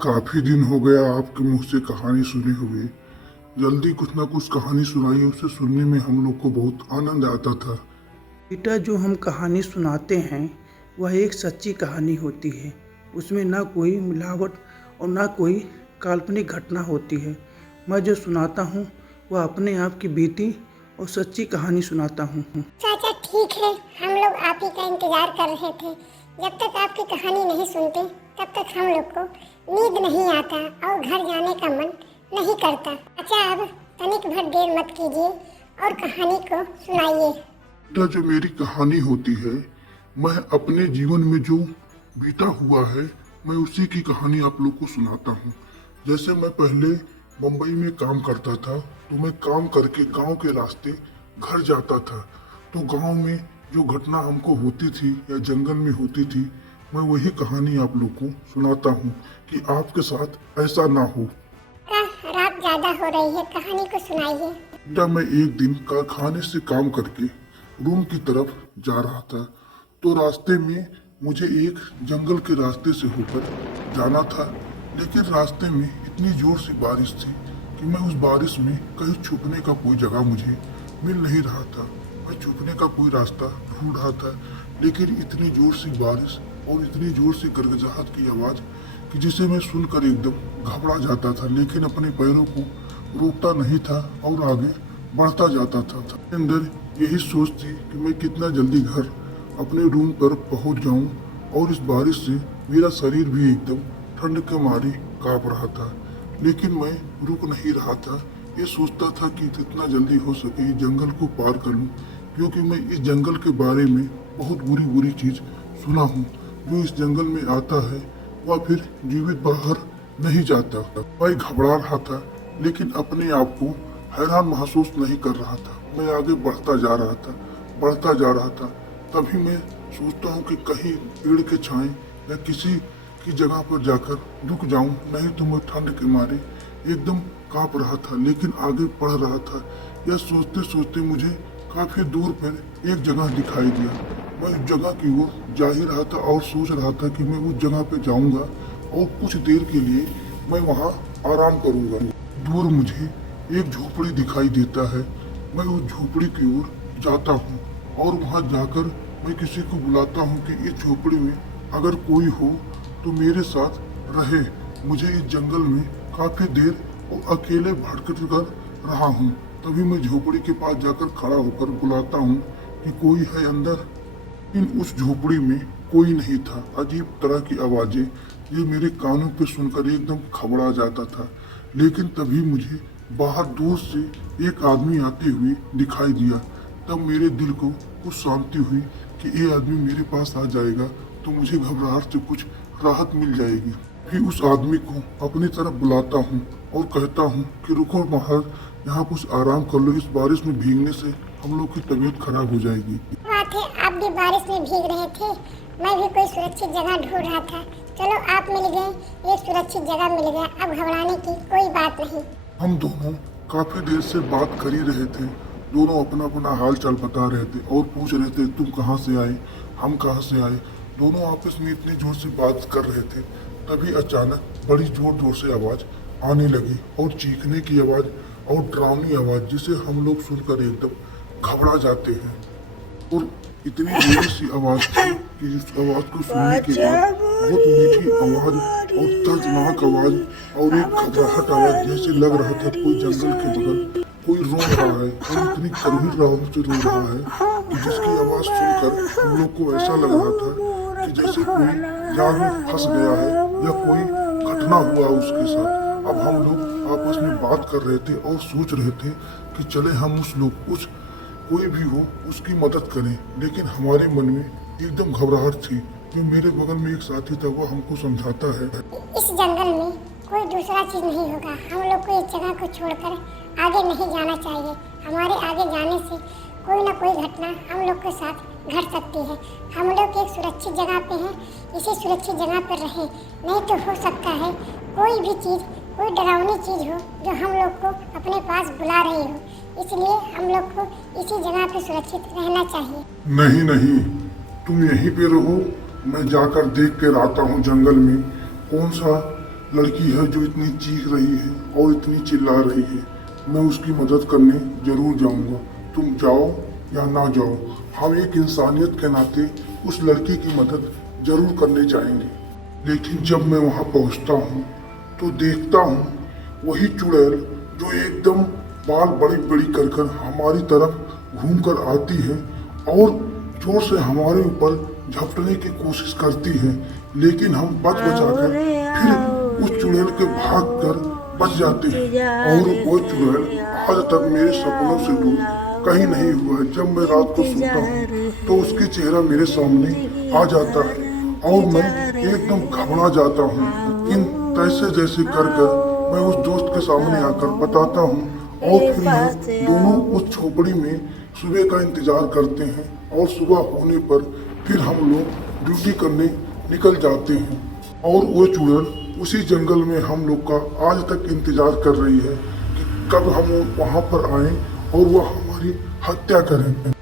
काफी दिन हो गया आपके मुंह से कहानी सुने हुए। जल्दी कुछ ना कुछ कहानी सुनाइए, उसे सुनने में हम लोग को बहुत आनंद आता था। बेटा, जो हम कहानी सुनाते हैं वह एक सच्ची कहानी होती है। उसमें ना कोई मिलावट और ना कोई काल्पनिक घटना होती है। मैं जो सुनाता हूँ वह अपने आप की बीती और सच्ची कहानी सुनाता हूँ। चाचा ठीक है, हम लोग आप ही का इंतजार कर रहे थे। जब तक आपकी कहानी नहीं सुनते तब तक हम लोग को नींद नहीं आता और घर जाने का मन नहीं करता। अच्छा, अब तनिक भर देर मत कीजिए और कहानी को सुनाइए। बेटा, जो मेरी कहानी होती है, मैं अपने जीवन में जो बीता हुआ है मैं उसी की कहानी आप लोग को सुनाता हूँ। जैसे मैं पहले मुंबई में काम करता था, तो मैं काम करके गांव के रास्ते घर जाता था। तो गांव में जो घटना हमको होती थी या जंगल में होती थी, मैं वही कहानी आप लोग को सुनाता हूँ कि आपके साथ ऐसा ना हो। रात ज्यादा हो रही है, कहानी को सुनाइए। बेटा, मैं एक दिन कारखाने से काम करके रूम की तरफ जा रहा था, तो रास्ते में मुझे एक जंगल के रास्ते से होकर जाना था। लेकिन रास्ते में इतनी जोर से बारिश थी कि मैं उस बारिश में कहीं छुपने का कोई जगह मुझे मिल नहीं रहा था। मैं छुपने का कोई रास्ता ढूंढ रहा था, लेकिन इतनी जोर से बारिश और इतनी जोर से गड़गड़ाहट की आवाज़ कि जिसे मैं सुनकर एकदम घबरा जाता था, लेकिन अपने पैरों को रोकता नहीं था और आगे बढ़ता जाता था। अंदर यही सोच थी कि मैं कितना जल्दी घर अपने रूम पर पहुंच जाऊं, और इस बारिश से मेरा शरीर भी एकदम ठंड के मारे कांप रहा था। लेकिन मैं रुक नहीं रहा था। ये सोचता था कि जितना जल्दी हो सके इस जंगल को पार कर लूं, क्योंकि मैं इस जंगल के बारे में बहुत बुरी बुरी चीज़ सुना हूँ। जो इस जंगल में आता है वह फिर जीवित बाहर नहीं जाता। मैं घबरा रहा था, लेकिन अपने आप को हैरान महसूस नहीं कर रहा था। मैं आगे बढ़ता जा रहा था, बढ़ता जा रहा था। तभी मैं सोचता हूँ कि कहीं पेड़ के छाए या किसी की जगह पर जाकर रुक जाऊं, नहीं तो मैं ठंड के मारे एकदम कांप रहा था, लेकिन आगे बढ़ रहा था। यह सोचते सोचते मुझे काफी दूर पर एक जगह दिखाई दिया। मैं उस जगह की ओर जा ही रहा था और सोच रहा था कि मैं उस जगह पे जाऊंगा और कुछ देर के लिए मैं वहाँ आराम करूंगा। दूर मुझे एक झोपड़ी दिखाई देता है। मैं उस झोपड़ी की ओर जाता हूँ और वहाँ जाकर मैं किसी को बुलाता हूँ कि इस झोपड़ी में अगर कोई हो तो मेरे साथ रहे। मुझे इस जंगल में काफी देर और अकेले भटक कर रहा हूँ। तभी मैं झोपड़ी के पास जाकर खड़ा होकर बुलाता हूँ कि कोई है अंदर। लेकिन उस झोपड़ी में कोई नहीं था। अजीब तरह की आवाजें ये मेरे कानों पे सुनकर एकदम घबरा जाता था। लेकिन तभी मुझे बाहर दूर से एक आदमी आते हुए दिखाई दिया। तब मेरे दिल को कुछ शांति हुई कि ये आदमी मेरे पास आ जाएगा तो मुझे घबराहट से कुछ राहत मिल जाएगी। फिर उस आदमी को अपनी तरफ बुलाता हूँ और कहता हूँ कि रुको बाहर, यहाँ कुछ आराम कर लो, इस बारिश में भीगने से हम लोग की तबीयत खराब हो जाएगी। बात है, आप भी बारिश में भीग रहे थे, मैं भी कोई सुरक्षित जगह ढूंढ रहा था। चलो आप मिल गए, एक सुरक्षित जगह मिल गया, अब घबराने की कोई बात नहीं। हम दोनों काफी देर से बात कर ही रहे थे। दोनों अपना अपना हाल चाल बता रहे थे और पूछ रहे थे तुम कहाँ से आए, हम कहाँ से आए। दोनों आपस में इतनी जोर से बात कर रहे थे। तभी अचानक बड़ी जोर जोर से आवाज आने लगी और चीखने की आवाज और डरावनी आवाज, जिसे हम लोग सुनकर एकदम घबरा जाते हैं। और इतनी जोर सी आवाज थी कि इस आवाज को सुनने के बाद बहुत मीठी आवाज और दर्दनाक आवाज और एक घबराहट आवाज, जैसे लग रहा था कोई जंगल के बगल कोई रो रहा है और इतनी गंभीर आवाज से रो रहा है कि जिसकी आवाज सुनकर हम लोग को ऐसा लग रहा था कि जैसे कोई जाल में फंस गया है या कोई घटना हुआ उसके साथ। अब हम लोग आपस में बात कर रहे थे और सोच रहे थे कि चले हम उस कोई भी हो उसकी मदद करें। लेकिन हमारे मन में एकदम घबराहट थी। जो मेरे बगल में एक साथी था वो हमको समझाता है, इस जंगल में कोई दूसरा चीज नहीं होगा, हम लोग को इस जगह को छोड़कर आगे नहीं जाना चाहिए। हमारे आगे जाने से कोई ना कोई घटना हम लोग के साथ घट सकती है। हम लोग एक सुरक्षित जगह पे हैं, इसी सुरक्षित जगह पर रहें, नहीं तो हो सकता है कोई भी चीज़, कोई डरावनी चीज़ हो जो हम लोग को अपने पास बुला रही हो। इसलिए हम लोग को इसी जगह पे सुरक्षित रहना चाहिए। नहीं नहीं, तुम यहीं पे रहो, मैं जाकर देख कर आता हूँ जंगल में कौन सा लड़की है जो इतनी चीख रही है और इतनी चिल्ला रही है, मैं उसकी मदद करने जरूर जाऊंगा। तुम जाओ या ना जाओ, हम एक इंसानियत के नाते उस लड़की की मदद जरूर करने जाएंगे। लेकिन जब मैं वहां पहुंचता हूं तो देखता हूं वही चुड़ैल जो एकदम बाल बड़ी बड़ी कर हमारी तरफ घूमकर आती है और जोर से हमारे ऊपर झपटने की कोशिश करती है, लेकिन हम बच बचाकर फिर उस चुड़ैल के भाग कर बच जाते हैं। और वो चुड़ैल आज तक मेरे सपनों से दूर कहीं नहीं हुआ है। जब मैं रात को सोता हूँ तो उसके चेहरा मेरे सामने आ जाता है और मैं एकदम घबरा जाता हूँ। इन तैसे जैसे कर मैं उस दोस्त के सामने आकर बताता हूँ और फिर हम दोनों उस झोपड़ी में सुबह का इंतजार करते हैं और सुबह होने पर फिर हम लोग ड्यूटी करने निकल जाते हैं। और वो चुड़ैल उसी जंगल में हम लोग का आज तक इंतजार कर रही है कि कब हम वहाँ पर आएं और वह हमारी हत्या करें।